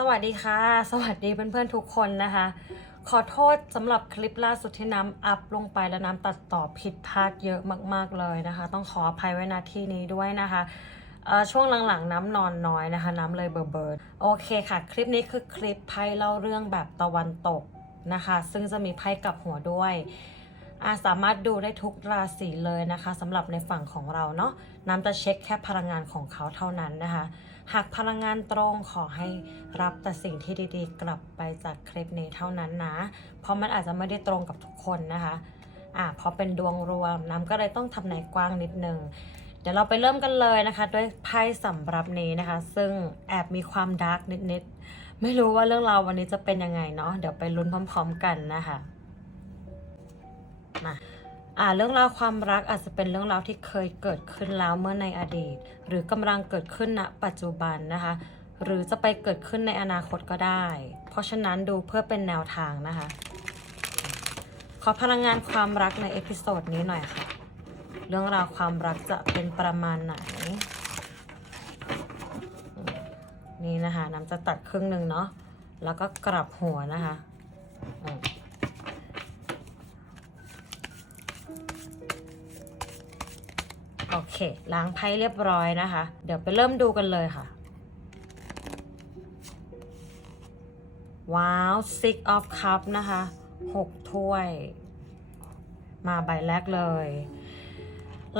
สวัสดีค่ะ สวัสดีเพื่อนๆทุกคนนะคะ ขอโทษสำหรับคลิปล่าสุดที่น้ำอัพลงไปแล้วน้ำตัดต่อผิดพลาดเยอะมากๆเลยนะคะ ต้องขออภัยไว้ณที่นี้ด้วยนะคะช่วงหลังๆ น้ำนอนน้อยนะคะ น้ำเลยเบอร์เบิร์ดโอเคค่ะ คลิปนี้คือคลิปไพ่เล่าเรื่องแบบตะวันตกนะคะ ซึ่งจะมีไพ่กลับหัวด้วย สามารถดูได้ทุกราศีเลยนะคะสำหรับในฝั่งของเราเนาะน้ำจะเช็คแค่พลังงานของเขาเท่านั้นนะคะ หากพลังงานตรงขอให้รับแต่สิ่งที่ดีๆ กลับไปจากคลิปนี้เท่านั้นนะ เพราะมันอาจจะไม่ได้ตรงกับทุกคนนะคะอ่าพอเป็นดวงรวมน้ำก็เลยต้องทำนายกว้างนิดนึงเดี๋ยวเราไปเริ่มกันเลยนะคะ ด้วยไพ่สำหรับนี้นะคะ ซึ่งแอบมีความดาร์กนิดๆไม่รู้ว่าเรื่องราววันนี้จะเป็นยังไงเนาะเดี๋ยวไปลุ้นพร้อม ๆ กันนะคะ มาอ่าเรื่องราวความรักอาจจะเป็นเรื่องราวที่เคยเกิดขึ้นแล้วเมื่อในอดีต หรือกำลังเกิดขึ้นณปัจจุบันนะคะ หรือจะไปเกิดขึ้นในอนาคตก็ได้ เพราะฉะนั้นดูเพื่อเป็นแนวทางนะคะ ขอพลังงานความรักในเอพิโซดนี้หน่อยค่ะ เรื่องราวความรักจะเป็นประมาณไหน นี่นะคะน้ำจะตัดครึ่งหนึ่งเนาะแล้วก็กลับหัวนะคะ โอเค ล้างไพ่เรียบร้อยนะคะ เดี๋ยวไปเริ่มดูกันเลยค่ะ ว้าว six of cup นะคะหกถ้วย มาใบแรกเลย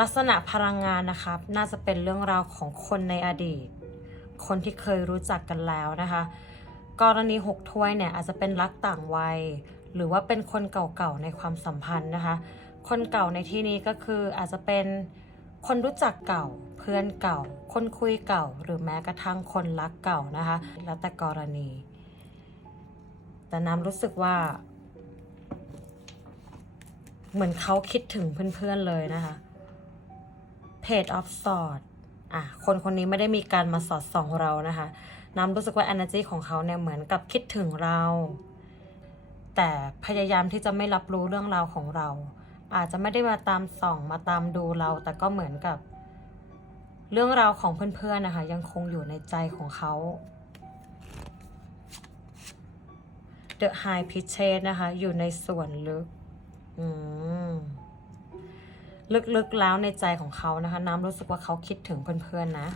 ลักษณะพลังงานนะครับ น่าจะเป็นเรื่องราวของคนในอดีต คนที่เคยรู้จักกันแล้วนะคะกรณีหกถ้วยเนี่ยอาจจะเป็นรักต่างวัย หรือว่าเป็นคนเก่าๆในความสัมพันธ์นะคะ คนเก่าในที่นี้ก็คืออาจจะเป็น คนรู้จักเก่า เพื่อนเก่า คนคุยเก่า หรือแม้กระทั่งคนรักเก่านะคะ แล้วแต่กรณี แต่น้ำรู้สึกว่า เหมือนเขาคิดถึงเพื่อนๆเลยนะคะ Page of Swords อะคนคนนี้ไม่ได้มีการมาสอดส่องเรานะคะ น้ำรู้สึกว่า energy ของเขาเนี่ยเหมือนกับคิดถึงเรา แต่พยายามที่จะไม่รับรู้เรื่องราวของเรา อาจจะไม่ได้มาตามส่องมาตามดูเรา แต่ก็เหมือนกับ เรื่องราวของเพื่อนๆนะคะ ยังคงอยู่ในใจของเขา The High p i t c h e นะคะ อยู่ในส่วนลึกลึกๆแล้วในใจของเขานะคะ น้ำรู้สึกว่าเขาคิดถึงเพื่อนๆนะ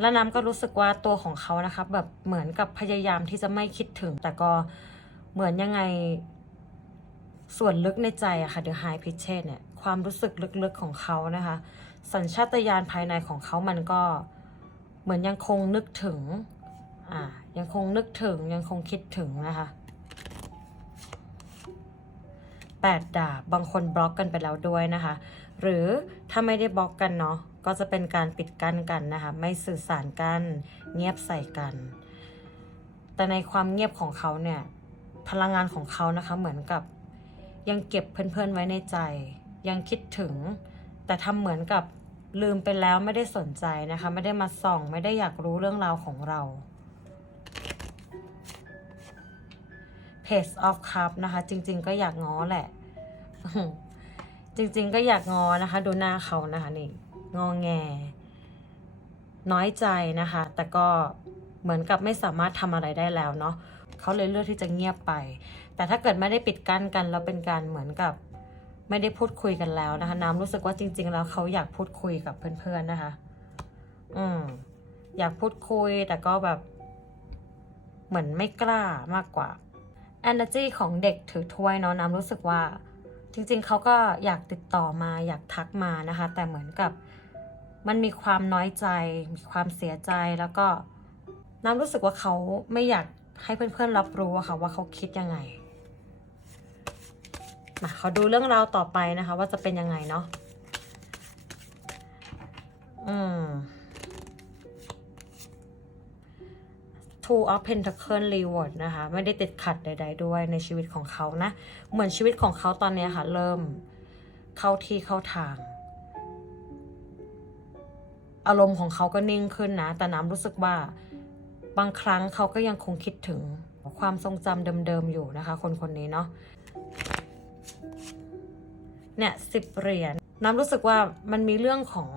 และน้ำก็รู้สึกว่าตัวของเขานะคะแบบเหมือนกับพยายามที่จะไม่คิดถึง แต่ก็เหมือนยังไง ส่วนลึกในใจอะค่ะ The High Pitched เนี่ยความรู้สึกลึกๆของเขานะคะ สัญชาตญาณภายในของเขามันก็เหมือนยังคงนึกถึงอ่ายังคงนึกถึงยังคงคิดถึงนะคะแปดดาบบางคนบล็อกกันไปแล้วด้วยนะคะ หรือถ้าไม่ได้บล็อกกันเนาะก็จะเป็นการปิดกั้นกันนะคะ ไม่สื่อสารกัน เงียบใส่กัน แต่ในความเงียบของเขาเนี่ยพลังงานของเขานะคะเหมือนกับ ยังเก็บเพื่อนๆไว้ในใจ ยังคิดถึง แต่ทำเหมือนกับลืมไปแล้วไม่ได้สนใจนะคะ ไม่ได้มาส่อง ไม่ได้อยากรู้เรื่องราวของเรา Page of Cup นะคะ จริง ๆ ก็อยากง้อแหละ จริง ๆ ก็อยากงอนะคะ ดูหน้าเขานะคะนี่งอแง น้อยใจนะคะ แต่ก็เหมือนกับไม่สามารถทำอะไรได้แล้วเนาะ เขาเลยเลือกที่จะเงียบไป แต่ถ้าเกิดไม่ได้ปิดกั้นกันแล้วเป็นการเหมือนกับไม่ได้พูดคุยกันแล้วนะคะ น้ำรู้สึกว่าจริง ๆ แล้วเขาอยากพูดคุยกับเพื่อนๆนะคะ อืม อยากพูดคุยแต่ก็แบบ เหมือนไม่กล้ามากกว่า energy ของเด็กถือถ้วยเนาะน้ำรู้สึกว่า จริง ๆ เขาก็อยากติดต่อมาอยากทักมานะคะ แต่เหมือนกับมันมีความน้อยใจ มีความเสียใจแล้วก็น้ำรู้สึกว่าเขาไม่อยาก ให้เพื่อนๆรับรู้อะค่ะว่าเขาคิดยังไงมาเขาดูเรื่องราวต่อไปนะคะ ว่าจะเป็นยังไงเนาะอืม Two of Pentacle Reward นะคะ ไม่ได้ติดขัดใด ๆ ด้วยในชีวิตของเขานะ เหมือนชีวิตของเขาตอนนี้ค่ะ เริ่มเข้าที่เข้าทาง อารมณ์ของเขาก็นิ่งขึ้นนะ แต่น้ำรู้สึกว่า บางครั้งเขาก็ยังคงคิดถึงความทรงจำเดิมๆอยู่นะคะ คนคนนี้เนาะเนี่ยสิบเหรียญน้ำรู้สึกว่ามันมีเรื่องของ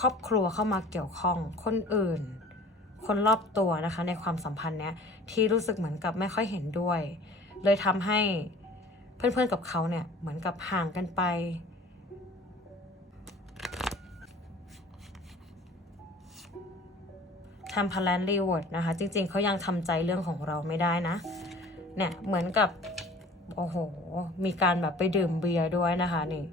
ครอบครัวเข้ามาเกี่ยวข้องคนอื่น คนรอบตัวนะคะ ในความสัมพันธ์เนี้ยที่รู้สึกเหมือนกับไม่ค่อยเห็นด้วย เลยทำให้เพื่อนๆกับเขาเนี่ยเหมือนกับห่างกันไป ทำพลันรีวอร์ดนะคะ จริงๆเขายังทำใจเรื่องของเราไม่ได้นะ เนี่ยเหมือนกับ โอ้โห มีการแบบไปดื่มเบียร์ด้วยนะคะนี่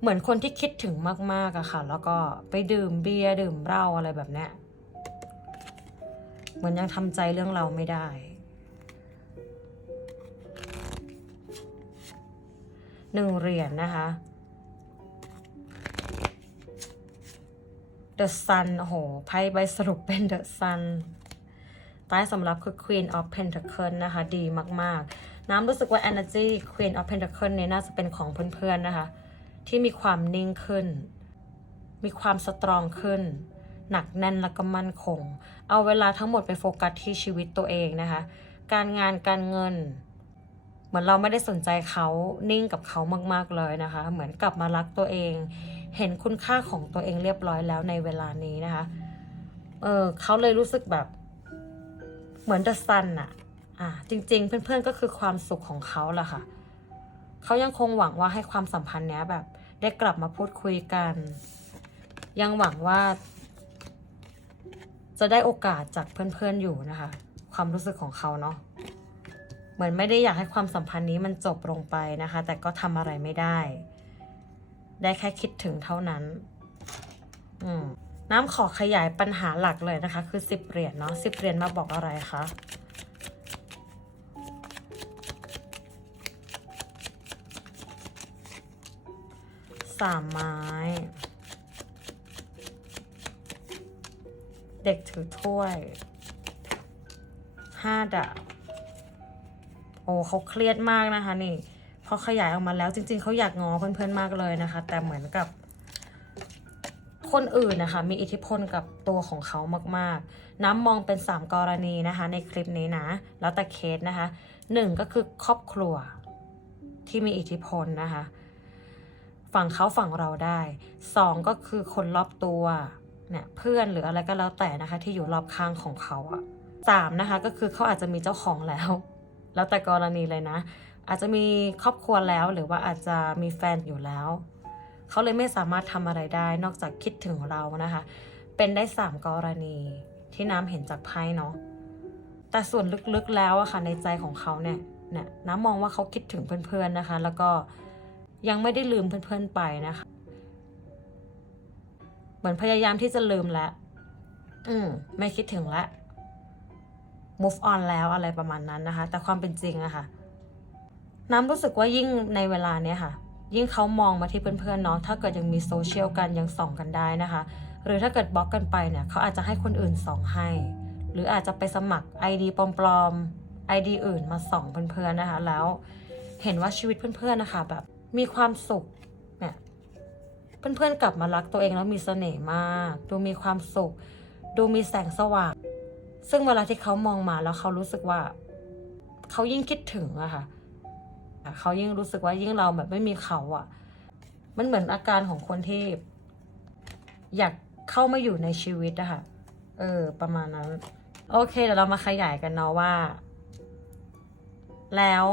เหมือนคนที่คิดถึงมากๆอะค่ะ แล้วก็ไปดื่มเบียร์ดื่มเหล้าอะไรแบบเนี้ยเหมือนยังทำใจเรื่องเราไม่ได้หนึ่งเหรียญนะคะ The Sun โอ้โห ไพ่ใบสรุปเป็น The Sun ใต้สำรับคือ Queen of pentacles นะคะ ดีมาก ๆ น้ำรู้สึกว่า Energy Queen of pentacles เนี่ยน่าจะเป็นของเพื่อน ๆ นะคะ ที่มีความนิ่งขึ้น มีความสตรองขึ้น หนักแน่นและก็มั่นคง เอาเวลาทั้งหมดไปโฟกัสที่ชีวิตตัวเองนะคะ การงานการเงิน เหมือนเราไม่ได้สนใจเขานิ่งกับเขามาก ๆ เลยนะคะ เหมือนกลับมารักตัวเอง เห็นคุณค่าของตัวเองเรียบร้อยแล้วในเวลานี้นะคะ เออเขาเลยรู้สึกแบบ เหมือนเดอะซันอะอะจริง ๆ เพื่อนๆก็คือความสุขของเขาแหละค่ะเขายังคงหวังว่าให้ความสัมพันธ์เนี้ยแบบ ได้กลับมาพูดคุยกัน ยังหวังว่า จะได้โอกาสจากเพื่อนๆอยู่นะคะ ความรู้สึกของเขาเนาะเหมือนไม่ได้อยากให้ความสัมพันธ์นี้มันจบลงไปนะคะ แต่ก็ทำอะไรไม่ได้ ได้แค่คิดถึงเท่านั้น อืมน้ำขอขยายปัญหาหลักเลยนะคะ คือสิบเหรียญเนาะสิบเหรียญมาบอกอะไรคะสามไม้ เด็กถือถ้วยห้าดาบโอ้เขาเครียดมากนะคะนี่ พอขยายออกมาแล้วจริง ๆเขาอยากงอเพื่อนๆมากเลยนะคะ แต่เหมือนกับ คนอื่นนะคะ มีอิทธิพลกับตัวของเขามากๆ น้ำมองเป็น 3 กรณีนะคะ ในคลิปนี้นะ แล้วแต่เคสนะคะหนึ่งก็คือครอบครัวที่มีอิทธิพลนะคะ ฝั่งเขาฝั่งเราได้สองก็คือคนรอบตัวเนี่ยเพื่อนหรืออะไรก็แล้วแต่นะคะ ที่อยู่รอบข้างของเขาอะสามนะคะก็คือเขาอาจจะมีเจ้าของแล้ว แล้วแต่กรณีเลยนะ อาจจะมีครอบครัวแล้วหรือว่าอาจจะมีแฟนอยู่แล้ว เขาเลยไม่สามารถทำอะไรได้นอกจากคิดถึงเรานะคะ เป็นได้สามกรณีที่น้ำเห็นจากไพ่เนาะแต่ส่วนลึกๆแล้วอะค่ะในใจของเขาเนี่ยเนี่ยน้ำมองว่าเขาคิดถึงเพื่อนๆนะคะ แล้วก็ยังไม่ได้ลืมเพื่อนๆไปนะคะ เหมือนพยายามที่จะลืมแล้วอืมไม่คิดถึงแล้ว move on แล้วอะไรประมาณนั้นนะคะ แต่ความเป็นจริงอะค่ะ น้ำรู้สึกว่ายิ่งในเวลาเนี้ยค่ะ ยิ่งเขามองมาที่เพื่อนๆเนาะถ้าเกิดยังมีโซเชียลกันยังส่องกันได้นะคะ หรือถ้าเกิดบล็อกกันไปเนี่ยเขาอาจจะให้คนอื่นส่องให้ หรืออาจจะไปสมัคร ID ปลอมๆ ID อื่นมาส่องเพื่อนๆนะคะ แล้วเห็นว่าชีวิตเพื่อนๆนะคะแบบมีความสุขเนี่ยเพื่อนๆกลับมารักตัวเองแล้วมีเสน่ห์มาก ดูมีความสุข ดูมีแสงสว่าง ซึ่งเวลาที่เขามองมาแล้วเขารู้สึกว่า เขายิ่งคิดถึงอะค่ะ เขายิ่งรู้สึกว่ายิ่งเราแบบไม่มีเขาอะมันเหมือนอาการของคนที่อยากเข้ามาอยู่ในชีวิตอะค่ะ เออ ประมาณนั้น โอเคเดี๋ยวเรามาขยายกันเนาะว่า แล้ว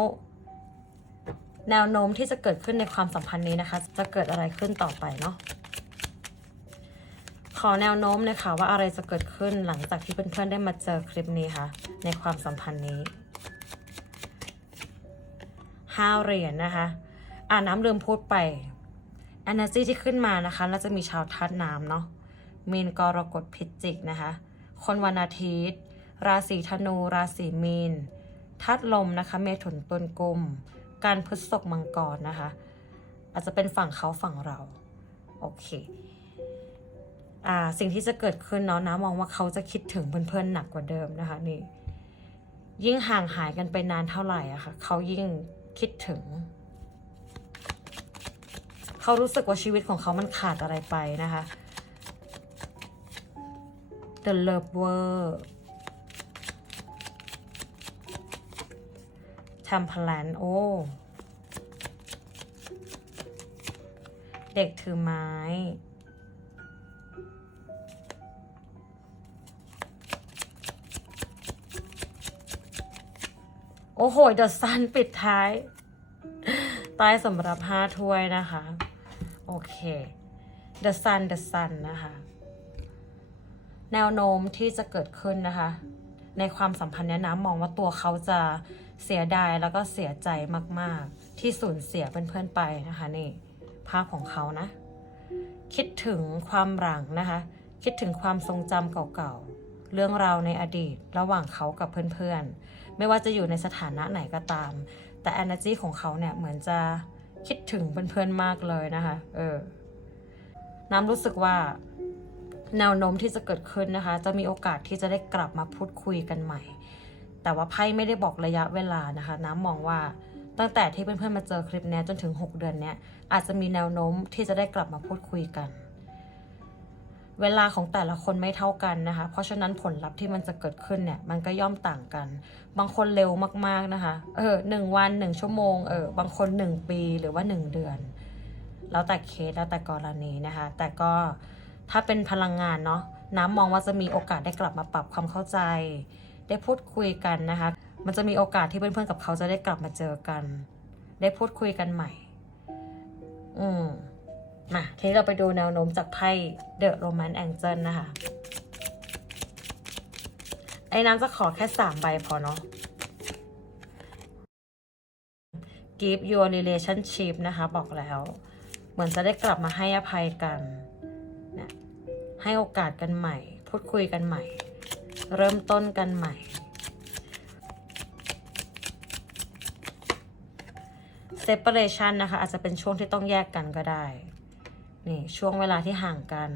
แนวโน้มที่จะเกิดขึ้นในความสัมพันธ์นี้นะคะ จะเกิดอะไรขึ้นต่อไปเนาะขอแนวโน้มเลยค่ะว่าอะไรจะเกิดขึ้นหลังจากที่เพื่อนๆได้มาเจอคลิปนี้ค่ะ ในความสัมพันธ์นี้ ห้าเหรียญนะคะ อ่าน้ำลืมพูดไป energy ที่ขึ้นมานะคะเราจะมีชาวธาตุน้ำเนาะมีนกรกฎพิจิกนะคะ คนวันอาทิตย์ ราศีธนู ราศีมีนธาตุลมนะคะเมถุนตุลกุม การพฤษภมังกรนะคะ อาจจะเป็นฝั่งเขาฝั่งเรา โอเคอ่าสิ่งที่จะเกิดขึ้นเนาะนะมองว่าเขาจะคิดถึงเพื่อนๆหนักกว่าเดิมนะคะนี่ยิ่งห่างหายกันไปนานเท่าไหร่อะค่ะเขายิ่ง คิดถึง เขารู้สึกว่าชีวิตของเขามันขาดอะไรไปนะคะ The Lover Temperance โอ้เด็กถือไม้ อ้โหเดอะซันปิดท้าย ใต้สำหรับห้าถ้วยนะคะ โอเค The Sun The Sun นะคะ แนวโน้มที่จะเกิดขึ้นนะคะ ในความสัมพันธ์เนี้ยนะมองว่าตัวเขาจะเสียดายแล้วก็เสียใจมาก ๆ ที่สูญเสียเพื่อนๆไปนะคะนี่ภาพของเขานะ คิดถึงความหลังนะคะ คิดถึงความทรงจำเก่าๆ เรื่องราวในอดีตระหว่างเขากับเพื่อนๆ ไม่ว่าจะอยู่ในสถานะไหนก็ตาม แต่ energy ของเขาเนี่ยเหมือนจะคิดถึงเพื่อนๆมากเลยนะคะ เออ น้ำรู้สึกว่าแนวโน้มที่จะเกิดขึ้นนะคะ จะมีโอกาสที่จะได้กลับมาพูดคุยกันใหม่ แต่ว่าไพ่ไม่ได้บอกระยะเวลานะคะ น้ำมองว่าตั้งแต่ที่เพื่อนๆมาเจอคลิปนี้จนถึง 6 เดือนเนี้ยอาจจะมีแนวโน้มที่จะได้กลับมาพูดคุยกัน เวลาของแต่ละคนไม่เท่ากันนะคะ เพราะฉะนั้นผลลัพธ์ที่มันจะเกิดขึ้นเนี่ย มันก็ย่อมต่างกัน บางคนเร็วมากๆนะคะ เออหนึ่งวันหนึ่งชั่วโมง เออ บางคนหนึ่งปีหรือว่าหนึ่งเดือน แล้วแต่เคสแล้วแต่กรณีนะคะ แต่ก็ถ้าเป็นพลังงานเนาะ น้ำมองว่าจะมีโอกาสได้กลับมาปรับความเข้าใจ ได้พูดคุยกันนะคะ มันจะมีโอกาสที่เพื่อนๆกับเขาจะได้กลับมาเจอกัน ได้พูดคุยกันใหม่ อืม มาทีนี้เราไปดูแนวโน้มจากไพ่ The Romance Angel นะคะ ไอ้น้ำจะขอแค่สามใบพอเนาะ Give your relationship นะคะ บอกแล้ว เหมือนจะได้กลับมาให้อภัยกันนะให้โอกาสกันใหม่ พูดคุยกันใหม่ เริ่มต้นกันใหม่ separation นะคะ อาจจะเป็นช่วงที่ต้องแยกกันก็ได้ นี่ช่วงเวลาที่ห่างกัน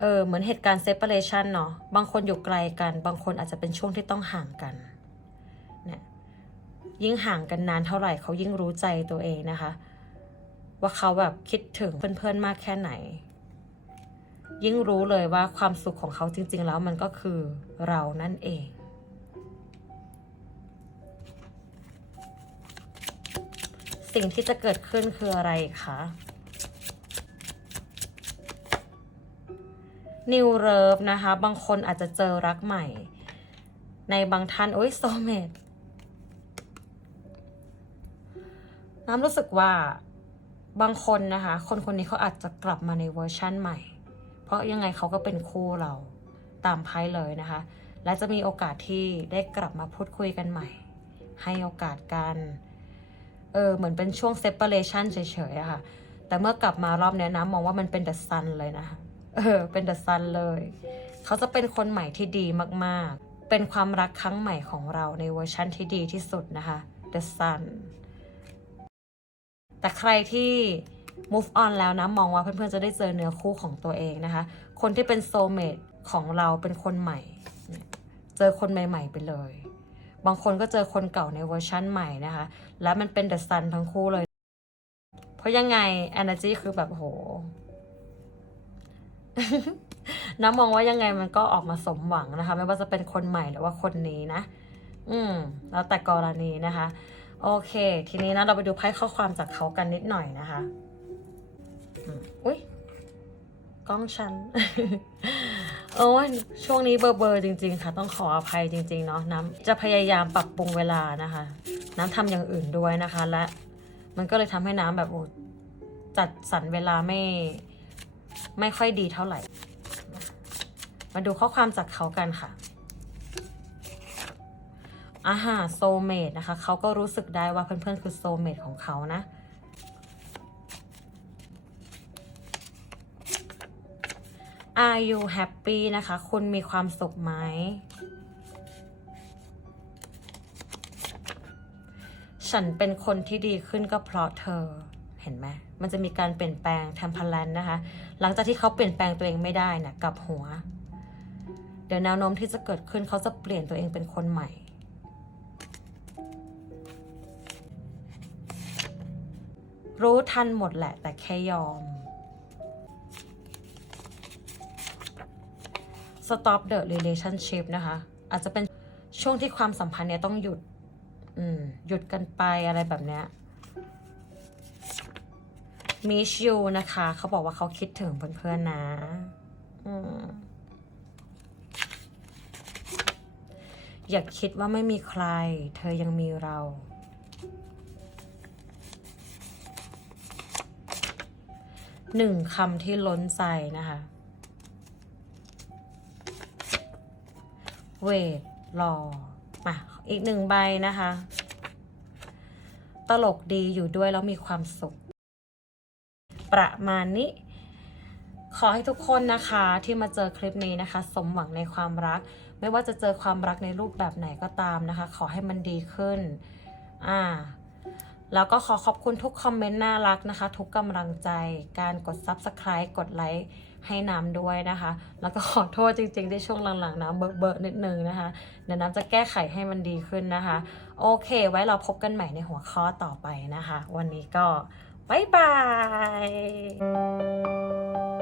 เออเหมือนเหตุการณ์ separation เนาะบางคนอยู่ไกลกัน บางคนอาจจะเป็นช่วงที่ต้องห่างกันเนี่ยยิ่งห่างกันนานเท่าไหร่เขายิ่งรู้ใจตัวเองนะคะ ว่าเขาแบบคิดถึงเพื่อนๆมากแค่ไหน ยิ่งรู้เลยว่าความสุขของเขาจริง ๆ แล้วมันก็คือเรานั่นเอง สิ่งที่จะเกิดขึ้นคืออะไรคะนิวเริฟนะคะ บางคนอาจจะเจอรักใหม่ ในบางท่าน โอ้ยโซเมตน้ำรู้สึกว่าบางคนนะคะ คนคนนี้เขาอาจจะกลับมาในเวอร์ชั่นใหม่ เพราะยังไงเขาก็เป็นคู่เราตามไพ่เลยนะคะ และจะมีโอกาสที่ได้กลับมาพูดคุยกันใหม่ ให้โอกาสกัน เออเหมือนเป็นช่วง separation เฉยๆอะค่ะ แต่เมื่อกลับมารอบนี้นะมองว่ามันเป็น the sun เลยนะ เออ เป็น the sun เลย เขาจะเป็นคนใหม่ที่ดีมากๆ เป็นความรักครั้งใหม่ของเราในเวอร์ชั่นที่ดีที่สุดนะคะ the sun แต่ใครที่ move on แล้วนะ มองว่าเพื่อนๆจะได้เจอเนื้อคู่ของตัวเองนะคะ คนที่เป็น soulmate ของเราเป็นคนใหม่เนี่ยเจอคนใหม่ ๆ ไปเลย บางคนก็เจอคนเก่าในเวอร์ชั่นใหม่นะคะ และมันเป็น the sun ทั้งคู่เลย เพราะยังไง energy คือแบบโหน้ำมองว่ายังไงมันก็ออกมาสมหวังนะคะ ไม่ว่าจะเป็นคนใหม่หรือว่าคนนี้นะ อืม แล้วแต่กรณีนะคะ โอเค ทีนี้นะเราไปดูไพ่ข้อความจากเขากันนิดหน่อยนะคะ อุ้ยกล้องฉัน โอ้ยช่วงนี้เบอร์เบอร์จริง ๆ ค่ะ ต้องขออภัยจริง ๆ เนาะน้ำจะพยายามปรับปรุงเวลานะคะ น้ำทำอย่างอื่นด้วยนะคะ และมันก็เลยทำให้น้ำแบบจัดสรรเวลาไม่ไม่ค่อยดีเท่าไหร่ มาดูข้อความจากเขากันค่ะอาหาโซเมดนะคะ เขาก็รู้สึกได้ว่าเพื่อนๆคือโซเมดของเขานะ Are you happy นะคะ คุณมีความสุขไหม ฉันเป็นคนที่ดีขึ้นก็เพราะเธอ เห็นไหม มันจะมีการเปลี่ยนแปลงทำพลันนะคะ หลังจากที่เขาเปลี่ยนแปลงตัวเองไม่ได้นะ่ะกับหัว เดี๋ยวแนวโน้มที่จะเกิดขึ้นเขาจะเปลี่ยนตัวเองเป็นคนใหม่รู้ทันหมดแหละแต่แค่ยอม stop the relationship นะคะ อาจจะเป็นช่วงที่ความสัมพันธ์เนี่ยต้องหยุด อืม หยุดกันไปอะไรแบบเนี้ยมิชยูนะคะ เขาบอกว่าเขาคิดถึงเพื่อนๆนะ อืมอย่าคิดว่าไม่มีใคร เธอยังมีเรา หนึ่งคำที่ล้นใจนะคะ เวทรอมาอีกหนึ่งใบนะคะ ตลกดีอยู่ด้วยแล้วมีความสุข ประมาณนี้ ขอให้ทุกคนนะคะที่มาเจอคลิปนี้นะคะ สมหวังในความรัก ไม่ว่าจะเจอความรักในรูปแบบไหนก็ตามนะคะ ขอให้มันดีขึ้น อ่าแล้วก็ขอขอบคุณทุกคอมเมนต์น่ารักนะคะ ทุกกำลังใจ การกด Subscribe กดไลค์ ให้น้ำด้วยนะคะ แล้วก็ขอโทษจริงๆ ที่ช่วงหลังๆน้ำเบิกๆนิดนึงนะคะเดี๋ยวน้ำจะแก้ไขให้มันดีขึ้นนะคะ โอเค ไว้เราพบกันใหม่ในหัวข้อต่อไปนะคะ วันนี้ก็บ๊ายบาย